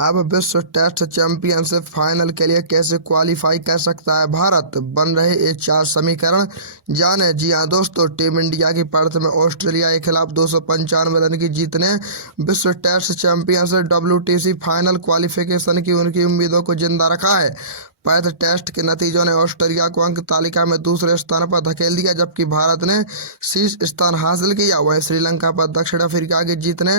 अब विश्व test championship final के लिए कैसे क्वालिफाई कर सकता है भारत, बन रहे ये 4 समीकरण जाने। जी हाँ दोस्तों, टीम इंडिया की पर्थ में ऑस्ट्रेलिया के खिलाफ 295 रन की जीत ने विश्व test championship WTC final qualification की उनकी उम्मीदों को जिंदा रखा है। पर्थ टेस्ट के नतीजों ने ऑस्ट्रेलिया को अंक तालिका में दूसरे स्थान पर धकेल दिया, जबकि भारत ने शीर्ष स्थान हासिल किया। वहीं श्रीलंका पर दक्षिण अफ्रीका की जीत ने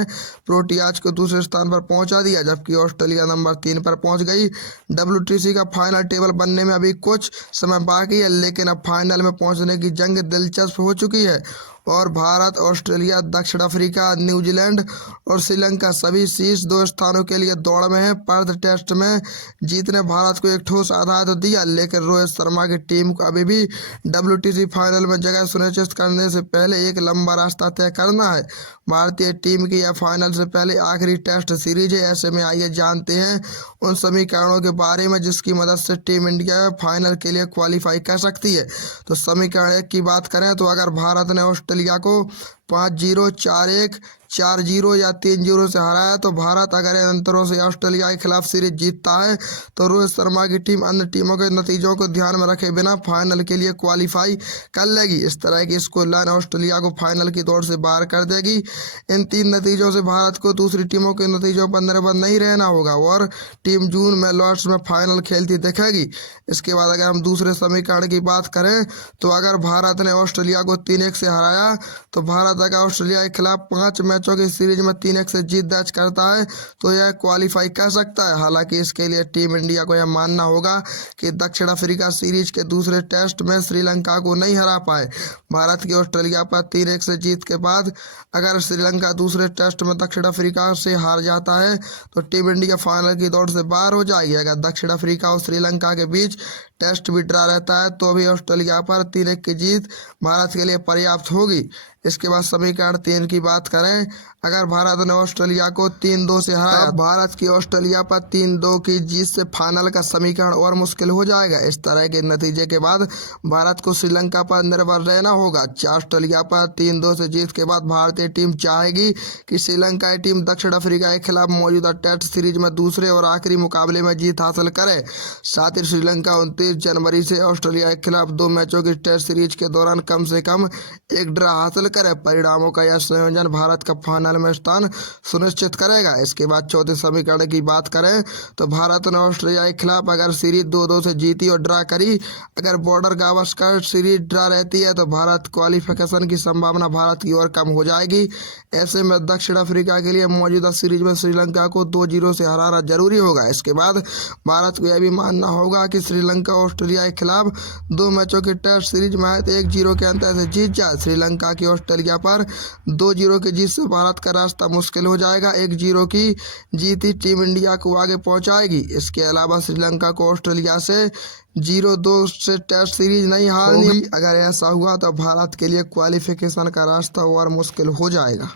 प्रोटियाज को दूसरे स्थान पर पहुंचा दिया, जबकि ऑस्ट्रेलिया नंबर 3 पर पहुंच गई। WTC का फाइनल टेबल बनने में अभी कुछ समय बाकी है, लेकिन अब फाइनल में पहुंचने की जंग दिलचस्प हो चुकी है और भारत, ऑस्ट्रेलिया, दक्षिण अफ्रीका, न्यूजीलैंड और श्रीलंका सभी शीर्ष 2 स्थानों के लिए दौड़ में हैं। पर्थ टेस्ट में जीत ने भारत को एक ठोस आधार तो दिया, लेकिन रोहित शर्मा की टीम को अभी भी WTC फाइनल में जगह सुनिश्चित करने से पहले एक लंबा रास्ता तय करना है। भारतीय टीम की यह फाइनल से पहले आखिरी टेस्ट सीरीज है। ऐसे में आइए जानते हैं उन समीकरणों के बारे में जिसकी मदद से टीम इंडिया फाइनल के लिए क्वालिफाई कर सकती है। तो समीकरण 1 की बात करें तो अगर भारत ने ऑस्ट्रेलिया को 5-0, 4-1, 4-0 या 3-0 से हराया तो भारत अगर इन अंतरों से ऑस्ट्रेलिया के खिलाफ सीरीज जीतता है तो रोहित शर्मा की टीम अन्य टीमों के नतीजों को ध्यान में रखे बिना फाइनल के लिए क्वालिफाई कर लेगी। इस तरह की स्कोर लाइन ऑस्ट्रेलिया को फाइनल की दौड़ से बाहर कर देगी। इन 3 नतीजों से भारत को दूसरी टीमों के नतीजों पर निर्भर नहीं रहना होगा और टीम जून में लॉर्ड्स में फाइनल खेलती दिखेगी। इसके बाद अगर हम दूसरे समीकरण की बात करें तो अगर भारत ने ऑस्ट्रेलिया को 3-1 से हराया तो भारत अगर ऑस्ट्रेलिया के खिलाफ 5 मैचों की सीरीज में 3-1 से जीत दर्ज करता है तो यह क्वालिफाई कर सकता है। हालांकि इसके लिए टीम इंडिया को यह मानना होगा कि दक्षिण अफ्रीका सीरीज के दूसरे टेस्ट में श्रीलंका को नहीं हरा पाए। भारत की ऑस्ट्रेलिया पर 3-1 से जीत के बाद अगर श्रीलंका दूसरे टेस्ट में दक्षिण अफ्रीका से हार जाता है तो टीम इंडिया फाइनल की दौड़ से बाहर हो जाएगी। अगर दक्षिण अफ्रीका और श्रीलंका के बीच टेस्ट भी ड्रा रहता है तो भी ऑस्ट्रेलिया पर 3-1 की जीत भारत के लिए पर्याप्त होगी। इसके बाद समीकरण 3 की बात करें, अगर भारत ने ऑस्ट्रेलिया को 3-2 से हराया तो भारत की ऑस्ट्रेलिया पर 3-2 की जीत से फाइनल का समीकरण और मुश्किल हो जाएगा। इस तरह के नतीजे के बाद भारत को श्रीलंका पर निर्भर रहना होगा। ऑस्ट्रेलिया पर 3-2 से जीत के बाद भारतीय टीम चाहेगी कि श्रीलंका की टीम दक्षिण अफ्रीका के खिलाफ मौजूदा टेस्ट सीरीज में दूसरे और आखिरी मुकाबले में जीत हासिल करे। साथ ही श्रीलंका 29 जनवरी से ऑस्ट्रेलिया के खिलाफ 2 मैचों की टेस्ट सीरीज के दौरान कम से कम एक ड्रा हासिल करे। परिणामों का यह संयोजन भारत का फाइनल में स्थान सुनिश्चित करेगा। इसके बाद चौथे समीकरण की बात करें तो भारत ने ऑस्ट्रेलिया के खिलाफ अगर सीरीज 2-2 से जीती और ड्रा करी, अगर बॉर्डर गावस्कर सीरीज ड्रा रहती है तो भारत क्वालिफिकेशन की संभावना भारत की ओर कम हो जाएगी। ऐसे में दक्षिण अफ्रीका के लिए मौजूदा सीरीज में श्रीलंका को 2-0 से हराना जरूरी होगा। इसके बाद भारत को यह भी मानना होगा कि श्रीलंका ऑस्ट्रेलिया के खिलाफ 2 मैचों की टेस्ट सीरीज में 1-0 के अंतर से जीत जाए। श्रीलंका की ऑस्ट्रेलिया पर 2-0 की जीत से भारत का रास्ता मुश्किल हो जाएगा। 1-0 की जीत ही टीम इंडिया को आगे पहुंचाएगी। इसके अलावा श्रीलंका को ऑस्ट्रेलिया से 0-2 से टेस्ट सीरीज नहीं हारनी। अगर ऐसा हुआ तो भारत के लिए क्वालिफिकेशन का रास्ता और मुश्किल हो जाएगा।